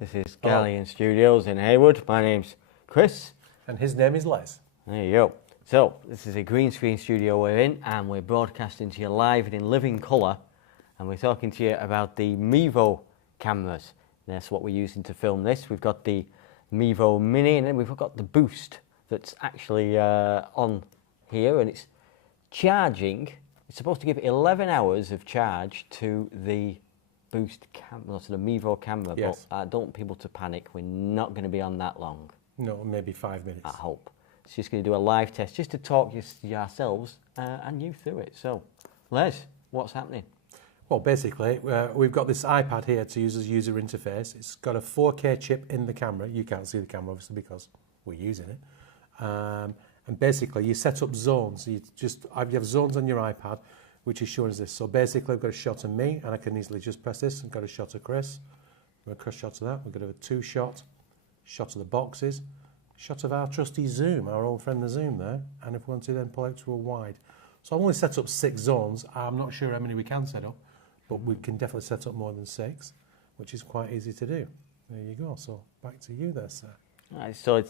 This is Galleon Studios in Haywood. My name's Chris. And his name is Les. There you go. So, this is a green screen studio we're in, and we're broadcasting to you live and in living colour. And we're talking to you about the Mevo cameras. That's what we're using to film this. We've got the Mevo Mini, and then we've got the Boost that's actually on here, and it's charging. It's supposed to give 11 hours of charge to the Boost camera, to the Mevo camera, yes. But I don't want people to panic. We're not going to be on that long. No, maybe 5 minutes. I hope. It's just going to do a live test, just to talk yourselves and you through it. So, Les, what's happening? Well, basically, we've got this iPad here to use as user interface. It's got a 4K chip in the camera. You can't see the camera, obviously, because we're using it. And basically, you set up zones. You have zones on your iPad, which is showing us this. So basically, I've got a shot of me, and I can easily just press this and got a shot of Chris. We've got a shot of that. We've got a two-shot, shot of the boxes, shot of our trusty Zoom, our old friend the Zoom there. And if we want to then pull out to a wide. So I've only set up 6 zones. I'm not sure how many we can set up, but we can definitely set up more than 6, which is quite easy to do. There you go. So back to you there, sir. Right, so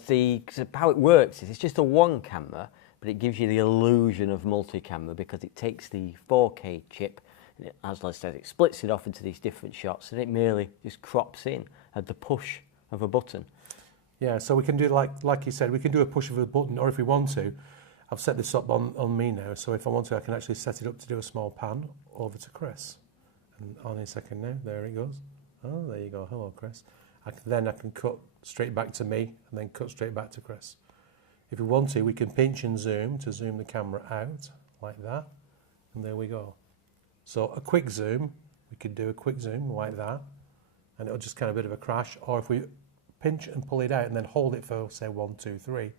how it works is it's just a one camera, but it gives you the illusion of multi-camera because it takes the 4K chip, and as Les said, it splits it off into these different shots, and it merely just crops in at the push of a button. Yeah, so we can do like you said, we can do a push of a button, or if we want to, I've set this up on me now, so if I want to, I can actually set it up to do a small pan over to Chris. And on a second now, there it goes. Oh, there you go. Hello, Chris. Then I can cut straight back to me and then cut straight back to Chris. If we want to, we can pinch and zoom to zoom the camera out like that. And there we go. So a quick zoom, we could do a quick zoom like that. And it'll just kind of a bit of a crash. Or if we pinch and pull it out and then hold it for, say, 1, 2, 3,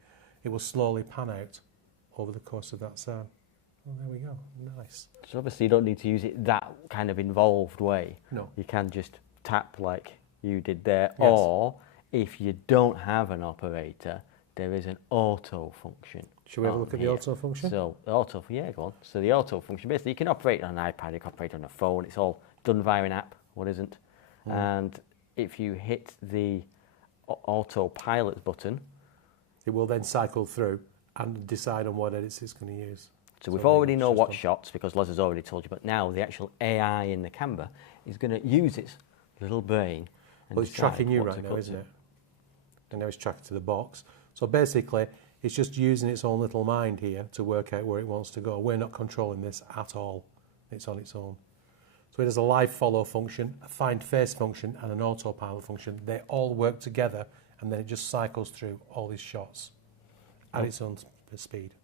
it will slowly pan out over the course of that sound. Oh, there we go. Nice. So obviously you don't need to use it that kind of involved way. No. You can just tap like you did there, Yes. or if you don't have an operator, there is an auto function. Should we have a look at the auto function? So the auto, yeah, go on. So the auto function, basically you can operate it on an iPad, you can operate it on a phone, it's all done via an app, what isn't. And if you hit the autopilot button, it will then cycle through and decide on what edits it's going to use. So we've already know what shots, because Les has already told you, but now the actual AI in the camera is going to use its little brain. Well, it's tracking you right now, isn't it? And now it's tracking to the box. So basically, it's just using its own little mind here to work out where it wants to go. We're not controlling this at all. It's on its own. So it has a live follow function, a find face function, and an autopilot function. They all work together, and then it just cycles through all these shots at its own speed.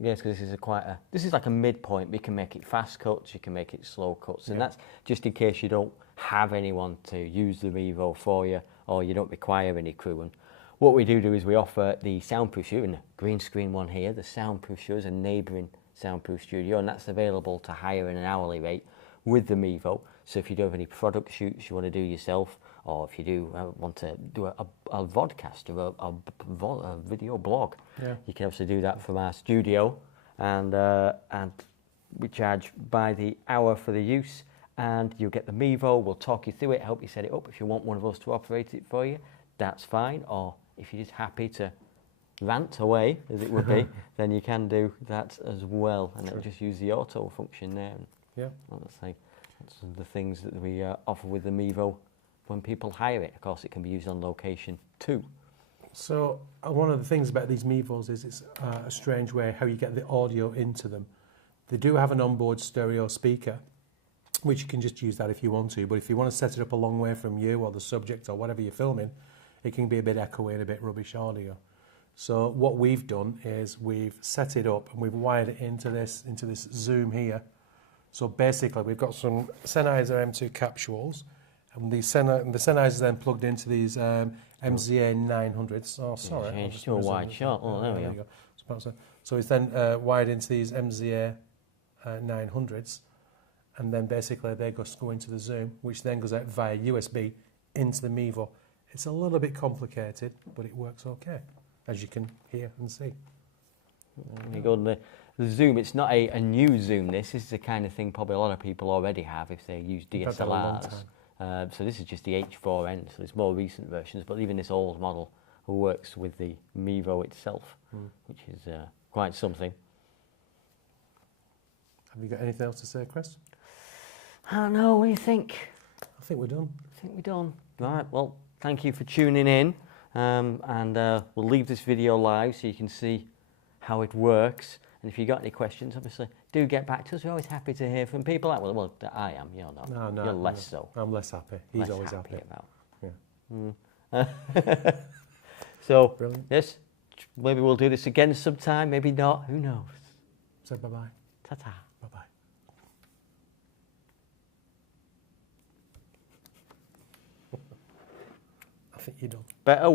Yes, because this is like a midpoint. We can make it fast cuts, you can make it slow cuts, and that's just in case you don't have anyone to use the Mevo for you, or you don't require any crew. And what we do is we offer the soundproof studio, and the green screen one here. The soundproof studio is a neighbouring soundproof studio, and that's available to hire in an hourly rate with the Mevo. So if you do have any product shoots you want to do yourself, or if you do want to do a vodcast or a video blog, you can also do that from our studio, and we charge by the hour for the use, and you'll get the Mevo. We'll talk you through it, help you set it up. If you want one of us to operate it for you, that's fine, or if you're just happy to rant away, as it would be, then you can do that as well, and it'll just use the auto function there. Yeah. That's the things that we offer with the Mevo when people hire it. Of course, it can be used on location too. So one of the things about these Mevos is it's a strange way how you get the audio into them. They do have an onboard stereo speaker, which you can just use that if you want to, but if you want to set it up a long way from you or the subject or whatever you're filming, it can be a bit echoey and a bit rubbish audio. So what we've done is we've set it up and we've wired it into this Zoom here. So basically we've got some Sennheiser M2 capsules, and the Sennheiser is then plugged into these MZA 900s. Oh, sorry. Changed to a wide shot. Oh, there we go. So it's then wired into these MZA 900s, and then basically they go into the Zoom, which then goes out via USB into the Mevo. It's a little bit complicated, but it works okay, as you can hear and see. There you go. The Zoom, it's not a new Zoom. This is the kind of thing probably a lot of people already have if they use DSLRs. So this is just the H4n, so there's more recent versions, but even this old model works with the Mevo itself, which is quite something. Have you got anything else to say, Chris? I don't know, what do you think? I think we're done. I think we're done. Right, well, thank you for tuning in, and we'll leave this video live so you can see how it works. And if you've got any questions, obviously, do get back to us. We're always happy to hear from people. Well, I am, you're not. No, you're less so. I'm less happy. He's always happy. About. Yeah. So, Brilliant. yes, maybe we'll do this again sometime, maybe not, who knows. So bye-bye. Ta-ta. Bye-bye. I think you're done. Better